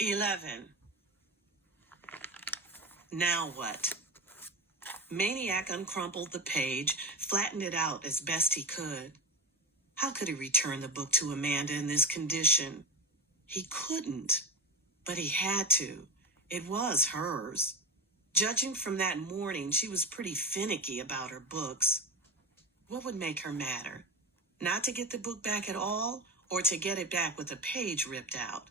11. Now what? Maniac uncrumpled the page, flattened it out as best he could. How could he return the book to Amanda in this condition? He couldn't, but he had to. It was hers. Judging from that morning, she was pretty finicky about her books. What would make her matter? Not to get the book back at all, or to get it back with a page ripped out?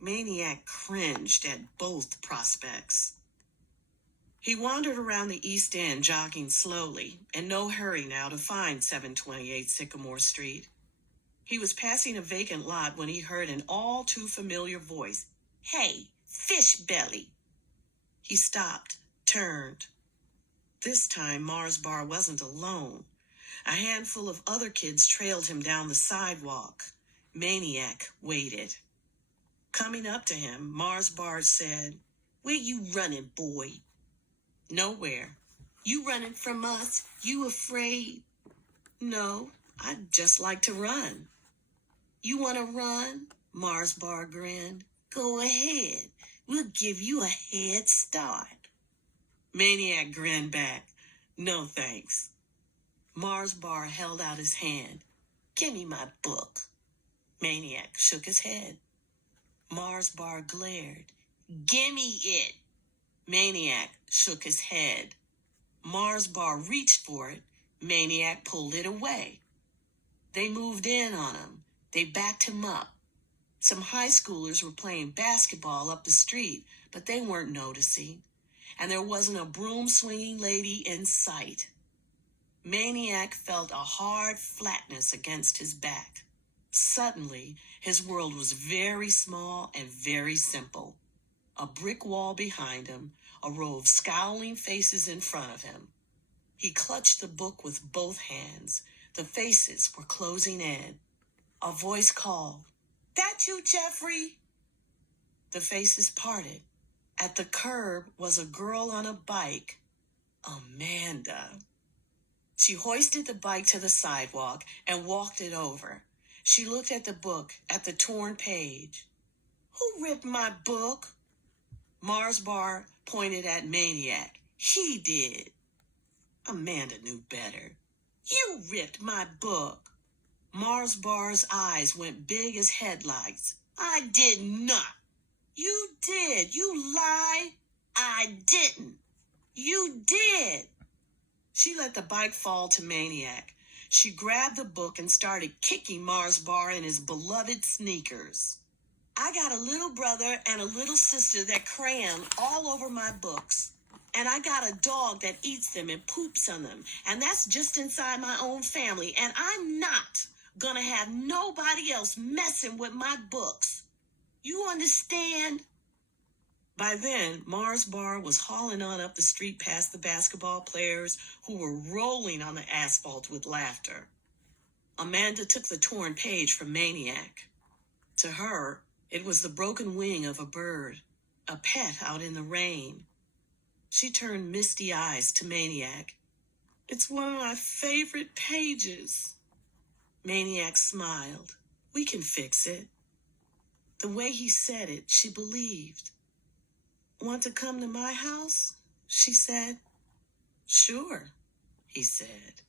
Maniac cringed at both prospects. He wandered around the East End, jogging slowly, in no hurry now to find 728 Sycamore Street. He was passing a vacant lot when he heard an all-too-familiar voice. "Hey, fish belly!" He stopped, turned. This time, Mars Bar wasn't alone. A handful of other kids trailed him down the sidewalk. Maniac waited. Coming up to him, Mars Bar said, "Where you running, boy?" "Nowhere." "You running from us? You afraid?" "No, I'd just like to run." "You want to run?" Mars Bar grinned. "Go ahead. We'll give you a head start." Maniac grinned back. "No, thanks." Mars Bar held out his hand. "Give me my book." Maniac shook his head. Mars Bar glared. "Gimme it." Maniac shook his head. Mars Bar reached for it. Maniac pulled it away. They moved in on him. They backed him up. Some high schoolers were playing basketball up the street, but they weren't noticing. And there wasn't a broom-swinging lady in sight. Maniac felt a hard flatness against his back. Suddenly, his world was very small and very simple. A brick wall behind him, a row of scowling faces in front of him. He clutched the book with both hands. The faces were closing in. A voice called, "That you, Jeffrey?" The faces parted. At the curb was a girl on a bike. Amanda. She hoisted the bike to the sidewalk and walked it over. She looked at the book, at the torn page. "Who ripped my book?" Mars Bar pointed at Maniac. "He did." Amanda knew better. "You ripped my book." Mars Bar's eyes went big as headlights. "I did not." "You did. You lie." "I didn't." "You did." She let the bike fall to Maniac. She grabbed the book and started kicking Mars Bar in his beloved sneakers. "I got a little brother and a little sister that crayon all over my books. And I got a dog that eats them and poops on them. And that's just inside my own family. And I'm not gonna have nobody else messing with my books. You understand?" By then, Mars Bar was hauling on up the street past the basketball players who were rolling on the asphalt with laughter. Amanda took the torn page from Maniac. To her, it was the broken wing of a bird, a pet out in the rain. She turned misty eyes to Maniac. "It's one of my favorite pages." Maniac smiled. "We can fix it." The way he said it, she believed. "Want to come to my house?" she said. "Sure," he said.